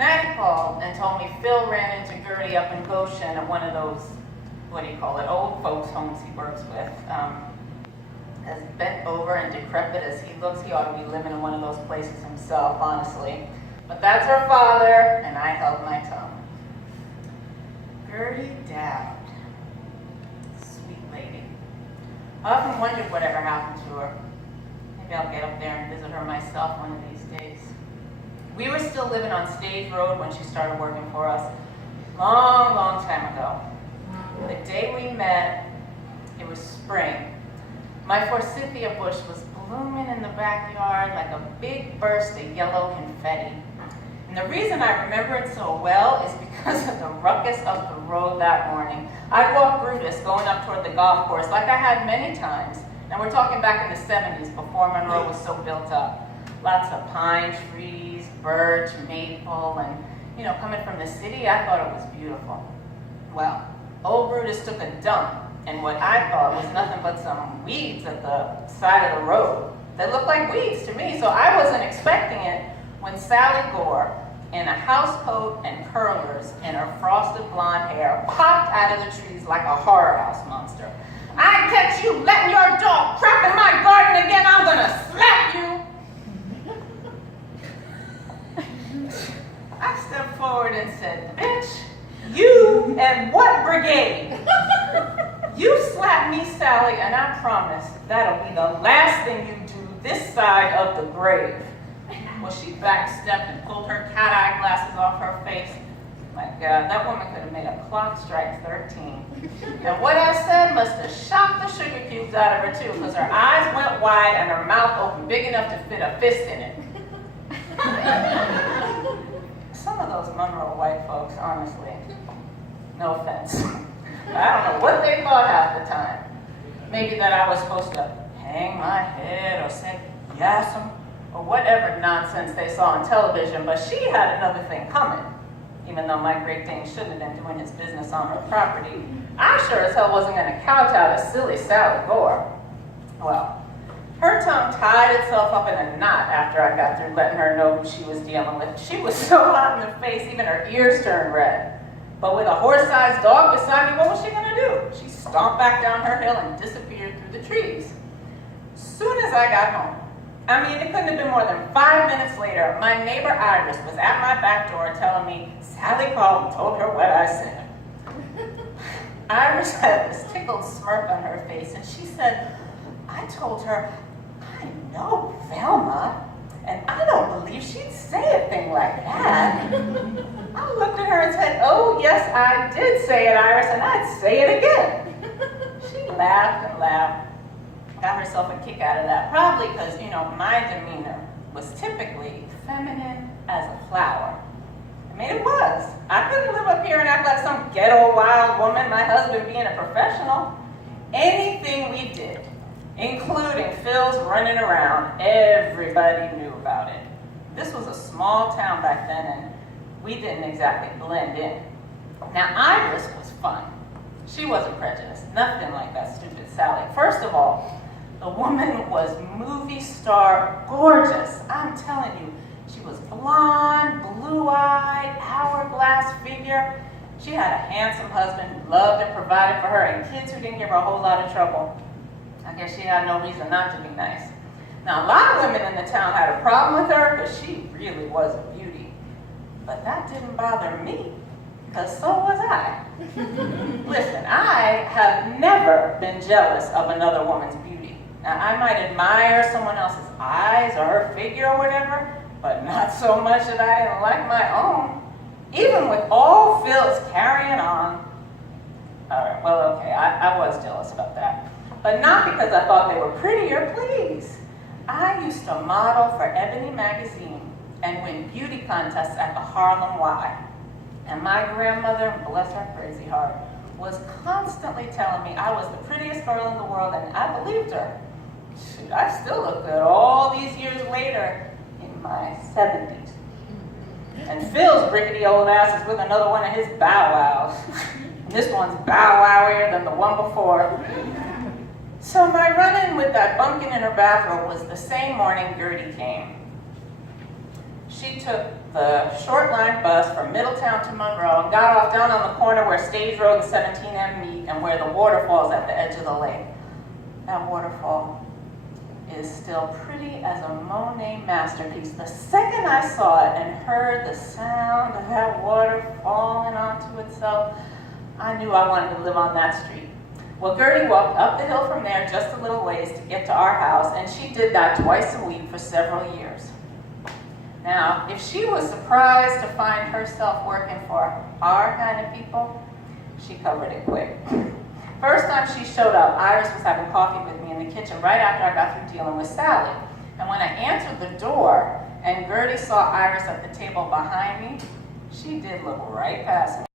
Matt called and told me Phil ran into Gertie up in Goshen at one of those, what do you call it, old folks homes he works with. As bent over and decrepit as he looks, he ought to be living in one of those places himself, honestly. But that's her father, and I held my tongue. Gertie Dowd. Sweet lady. I often wondered whatever happened to her. Maybe I'll get up there and visit her myself one of these days. We were still living on Stage Road when she started working for us. Long, long time ago. The day we met, it was spring. My forsythia bush was blooming in the backyard like a big burst of yellow confetti. And the reason I remember it so well is because of the ruckus of the road that morning. I'd walk Brutus going up toward the golf course like I had many times. And we're talking back in the 70s before Monroe was so built up. Lots of pine trees, birch, maple, and, you know, coming from the city, I thought it was beautiful. Well, old Brutus took a dump in what I thought was nothing but some weeds at the side of the road. They looked like weeds to me, so I wasn't expecting it when Sally Gore, in a house coat and curlers and her frosted blonde hair, popped out of the trees like a horror house monster. "I catch you letting your dog crap in my garden again, I'm gonna slap you!" I stepped forward and said, "Bitch, you and what brigade?" "You slap me, Sally, and I promise that'll be the last thing you do this side of the grave." Well, she backstepped and pulled her cat-eye glasses off her face. My God, that woman could have made a clock strike 13. And what I said must have shocked the sugar cubes out of her, too, because her eyes went wide and her mouth opened big enough to fit a fist in it. Some of those Monroe white folks, honestly, no offense. I don't know what they thought half the time. Maybe that I was supposed to hang my head or say yes or whatever nonsense they saw on television, but she had another thing coming. Even though my Great Dane shouldn't have been doing his business on her property, I sure as hell wasn't going to kowtow to silly Sally Gore. Well, her tongue tied itself up in a knot after I got through letting her know who she was dealing with. She was so hot in the face, even her ears turned red. But with a horse-sized dog beside me, what was she going to do? She stomped back down her hill and disappeared through the trees. Soon as I got home, I mean, it couldn't have been more than 5 minutes later, my neighbor Iris was at my back door telling me Sally called and told her what I said. Iris had this tickled smirk on her face, and she said, "I told her, I know Velma, and I don't believe she'd say a thing like that." I looked at her and said, "Oh, yes, I did say it, Iris, and I'd say it again." She laughed and laughed. Got herself a kick out of that, probably because, you know, my demeanor was typically feminine as a flower. I mean, it was. I couldn't live up here and act like some ghetto wild woman, my husband being a professional. Anything we did, including Phil's running around, everybody knew about it. This was a small town back then, and we didn't exactly blend in. Now, Iris was fun. She wasn't prejudiced, nothing like that stupid Sally. First of all, the woman was movie star gorgeous. I'm telling you, she was blonde, blue-eyed, hourglass figure. She had a handsome husband who loved and provided for her, and kids who didn't give her a whole lot of trouble. I guess she had no reason not to be nice. Now, a lot of women in the town had a problem with her because she really was a beauty. But that didn't bother me, because so was I. Listen, I have never been jealous of another woman's beauty. Now, I might admire someone else's eyes or her figure or whatever, but not so much that I didn't like my own. Even with all Phil's carrying on. All right, well, okay, I was jealous about that. But not because I thought they were prettier, please. I used to model for Ebony magazine and win beauty contests at the Harlem Y. And my grandmother, bless her crazy heart, was constantly telling me I was the prettiest girl in the world, and I believed her. Shoot, I still look good all these years later in my 70s. And Phil's rickety old ass is with another one of his bow wows. And this one's bow wowier than the one before. So my run-in with that bumpkin in her bathrobe was the same morning Gertie came. She took the short line bus from Middletown to Monroe and got off down on the corner where Stage Road and 17M meet and where the waterfall is at the edge of the lake. That waterfall is still pretty as a Monet masterpiece. The second I saw it and heard the sound of that water falling onto itself, I knew I wanted to live on that street. Well, Gertie walked up the hill from there just a little ways to get to our house, and she did that twice a week for several years. Now, if she was surprised to find herself working for our kind of people, she covered it quick. First time she showed up, Iris was having coffee with me in the kitchen right after I got through dealing with Sally. And when I answered the door and Gertie saw Iris at the table behind me, she did look right past me.